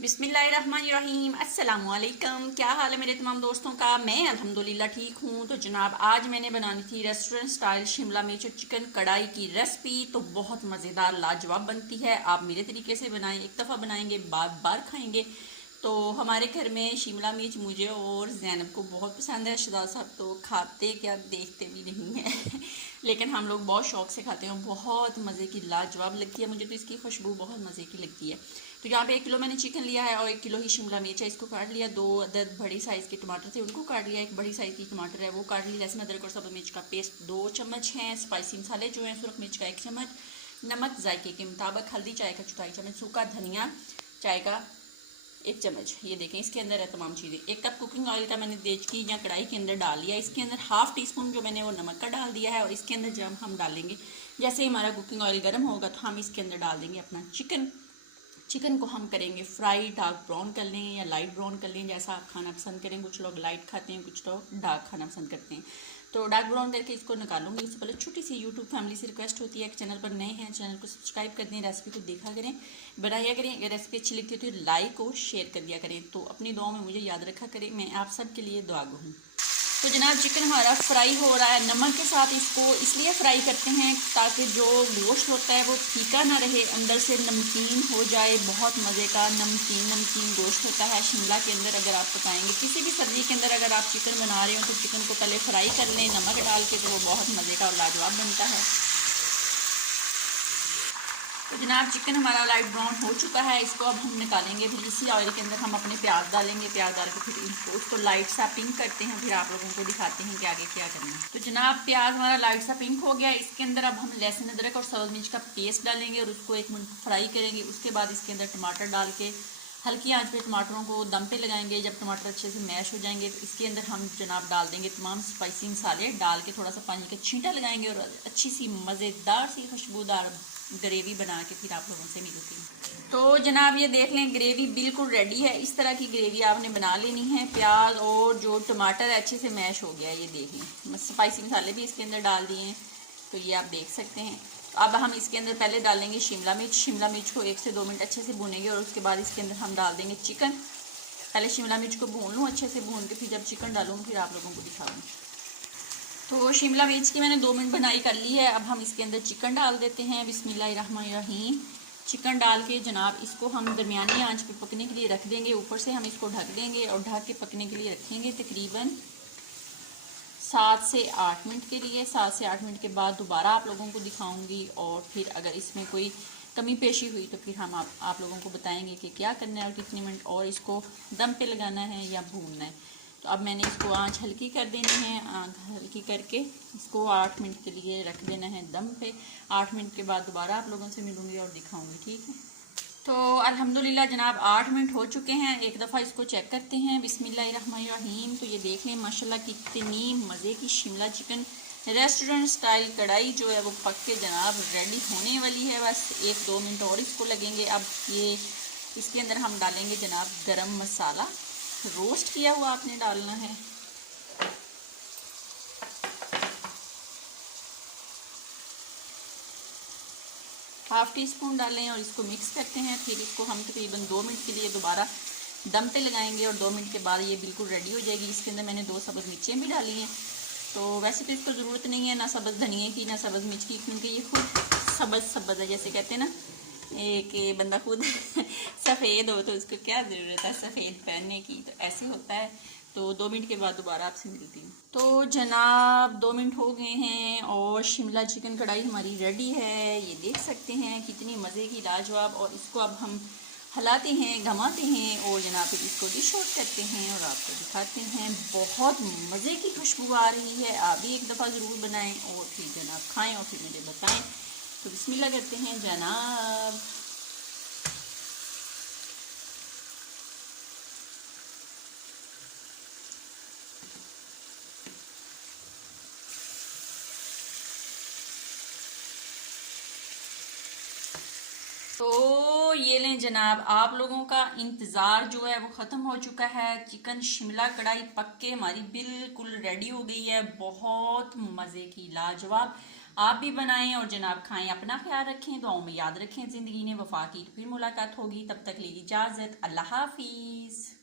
बिस्मिल्लाहिर्रहमानिर्रहीम अस्सलामुअलैकुम। क्या हाल है मेरे तमाम दोस्तों का। मैं अल्हम्दुलिल्लाह ठीक हूँ। तो जनाब आज मैंने बनानी थी रेस्टोरेंट स्टाइल शिमला मिर्च और चिकन कढ़ाई की रेसिपी। तो बहुत मज़ेदार लाजवाब बनती है। आप मेरे तरीके से बनाएं, एक दफ़ा बनाएंगे बार बार खाएंगे। तो हमारे घर में शिमला मिर्च मुझे और जैनब को बहुत पसंद है। शहजाद साहब तो खाते क्या देखते भी नहीं है लेकिन हम लोग बहुत शौक से खाते हैं। बहुत मज़े की लाजवाब लगती है। मुझे तो इसकी खुशबू बहुत मज़े की लगती है। तो यहाँ पे 1 किलो मैंने चिकन लिया है और 1 किलो ही शिमला मिर्च है। इसको काट लिया। 2 अदद बड़ी साइज़ के टमाटर थे उनको काट लिया। एक बड़ी साइज़ की टमाटर है वो काट ली। लहसुन अदरक और सब्ज़ मिर्च का पेस्ट 2 चम्मच है। स्पाइसी मसाले जो हैं सुरख मिर्च का 1 चम्मच, नमक जायके के मुताबिक, हल्दी चाय का चौथाई चम्मच, सूखा धनिया चाय का 1 चम्मच। ये देखें इसके अंदर है तमाम चीज़ें। 1 कप कुकिंग ऑयल का मैंने देचकी या कढ़ाई के अंदर डाल लिया। इसके अंदर हाफ टी स्पून जो मैंने वो नमक का डाल दिया है। और इसके अंदर जब हम डालेंगे, जैसे ही हमारा कुकिंग ऑयल गर्म होगा तो हम इसके अंदर डाल देंगे अपना चिकन को हम करेंगे फ्राई। डार्क ब्राउन कर लें या लाइट ब्राउन कर लें, जैसा आप खाना पसंद करें। कुछ लोग लाइट खाते हैं, कुछ लोग डार्क खाना पसंद करते हैं। तो डार्क ब्राउन करके इसको निकालूंगी। इससे पहले छोटी सी यूट्यूब फैमिली से रिक्वेस्ट होती है कि चैनल पर नए हैं चैनल को सब्सक्राइब कर दें, रेसिपी को देखा करें, बनाया करें। अगर रेसिपी अच्छी लगती है तो लाइक और शेयर कर दिया करें। तो अपनी दुआ में मुझे याद रखा करें। मैं आप सब के लिए दुआ गो हूँ। तो जनाब चिकन हमारा फ्राई हो रहा है। नमक के साथ इसको इसलिए फ्राई करते हैं ताकि जो गोश्त होता है वो फीका ना रहे, अंदर से नमकीन हो जाए। बहुत मज़े का नमकीन गोश्त होता है शिमला के अंदर। अगर आप बताएंगे किसी भी सब्ज़ी के अंदर अगर आप चिकन बना रहे हो तो चिकन को पहले फ्राई कर लें नमक डाल के, तो वो बहुत मज़े का और लाजवाब बनता है। तो जनाब चिकन हमारा लाइट ब्राउन हो चुका है। इसको अब हम निकालेंगे। फिर इसी ऑयल के अंदर हम अपने प्याज डालेंगे। प्याज डाल के फिर उसको लाइट सा पिंक करते हैं। फिर आप लोगों को दिखाते हैं कि आगे क्या करना है। तो जनाब प्याज हमारा लाइट सा पिंक हो गया। इसके अंदर अब हम लहसुन अदरक और सब्ज़ मिर्च का पेस्ट डालेंगे और उसको 1 मिनट फ्राई करेंगे। उसके बाद इसके अंदर टमाटर डाल के हल्की आंच पे टमाटरों को दम पे लगाएंगे। जब टमाटर अच्छे से मैश हो जाएंगे तो इसके अंदर हम जनाब डाल देंगे तमाम स्पाइसी मसाले डाल के थोड़ा सा पानी का छींटा लगाएंगे और अच्छी सी मज़ेदार सी खुशबूदार ग्रेवी बना के फिर आप लोगों से मिलती हूँ। तो जनाब ये देख लें ग्रेवी बिल्कुल रेडी है। इस तरह की ग्रेवी आपने बना लेनी है। प्याज और जो टमाटर है अच्छे से मैश हो गया। ये देख लें स्पाइसी मसाले भी इसके अंदर डाल दिए हैं। तो ये आप देख सकते हैं। अब हम इसके अंदर पहले डालेंगे शिमला मिर्च को 1 से 2 मिनट अच्छे से भूनेंगे और उसके बाद इसके अंदर हम डाल देंगे चिकन। पहले शिमला मिर्च को भून लूँ अच्छे से, भून के फिर जब चिकन डालूँगी फिर आप लोगों को दिखाऊँगी। तो शिमला मिर्च की मैंने 2 मिनट बनाई कर ली है। अब हम इसके अंदर चिकन डाल देते हैं। बिस्मिल्लाहिर्रहमानिर्रहीम। चिकन डाल के जनाब इसको हम दरमियानी आंच पे पकने के लिए रख देंगे। ऊपर से हम इसको ढक देंगे और ढक के पकने के लिए रखेंगे तकरीबन 7 से 8 मिनट के लिए। 7 से 8 मिनट के बाद दोबारा आप लोगों को दिखाऊंगी और फिर अगर इसमें कोई कमी पेशी हुई तो फिर हम आप लोगों को बताएंगे कि क्या करना है और कितने मिनट और इसको दम पे लगाना है या भूनना है। तो अब मैंने इसको आंच हल्की कर देनी है। आंच हल्की करके इसको 8 मिनट के लिए रख देना है दम पे। 8 मिनट के बाद दोबारा आप लोगों से मिलूंगी और दिखाऊंगी, ठीक है। तो अल्हम्दुलिल्लाह जनाब 8 मिनट हो चुके हैं। एक दफ़ा इसको चेक करते हैं। बिस्मिल्लाहिर्रहमानिर्रहीम। तो ये देख लें माशाल्लाह कितनी मज़े की शिमला चिकन रेस्टोरेंट स्टाइल कढ़ाई जो है वो पक के जनाब रेडी होने वाली है। बस 1-2 मिनट और इसको लगेंगे। अब ये इसके अंदर हम डालेंगे जनाब गरम मसाला। रोस्ट किया हुआ आपने डालना है। हाफ टी स्पून डालें और इसको मिक्स करते हैं। फिर इसको हम तकरीबन 2 मिनट के लिए दोबारा दम पे लगाएंगे और 2 मिनट के बाद ये बिल्कुल रेडी हो जाएगी। इसके अंदर मैंने 2 सब्ज़ मिर्चें भी डाली हैं। तो वैसे तो इसको ज़रूरत नहीं है ना सब्ज़ धनिए की ना सब्ज़ मिर्च की, क्योंकि ये खुद सब्ज़ है, जैसे कहते हैं ना एक बंदा खुद सफ़ेद हो तो उसको क्या ज़रूरत है सफ़ेद पहनने की। तो ऐसे होता है। तो 2 मिनट के बाद दोबारा आपसे मिलती हूँ। तो जनाब 2 मिनट हो गए हैं और शिमला चिकन कढ़ाई हमारी रेडी है। ये देख सकते हैं कितनी मज़े की लाजवाब। और इसको अब हम हलाते हैं, घमाते हैं और जनाब फिर इसको डिश आउट करते हैं और आपको दिखाते हैं। बहुत मज़े की खुशबू आ रही है। आप भी एक दफ़ा ज़रूर बनाएं और फिर जनाब खाएं और फिर मुझे बताएं। तो बिस्मिल्लाह करते हैं जनाब। तो ये लें जनाब आप लोगों का इंतज़ार जो है वो ख़त्म हो चुका है। चिकन शिमला कढ़ाई पक के हमारी बिल्कुल रेडी हो गई है। बहुत मज़े की लाजवाब। आप भी बनाएं और जनाब खाएं। अपना ख्याल रखें, दुआओं में याद रखें। ज़िंदगी ने वफा की। फिर मुलाकात होगी, तब तक लीजिए इजाज़त। अल्लाह हाफिज़।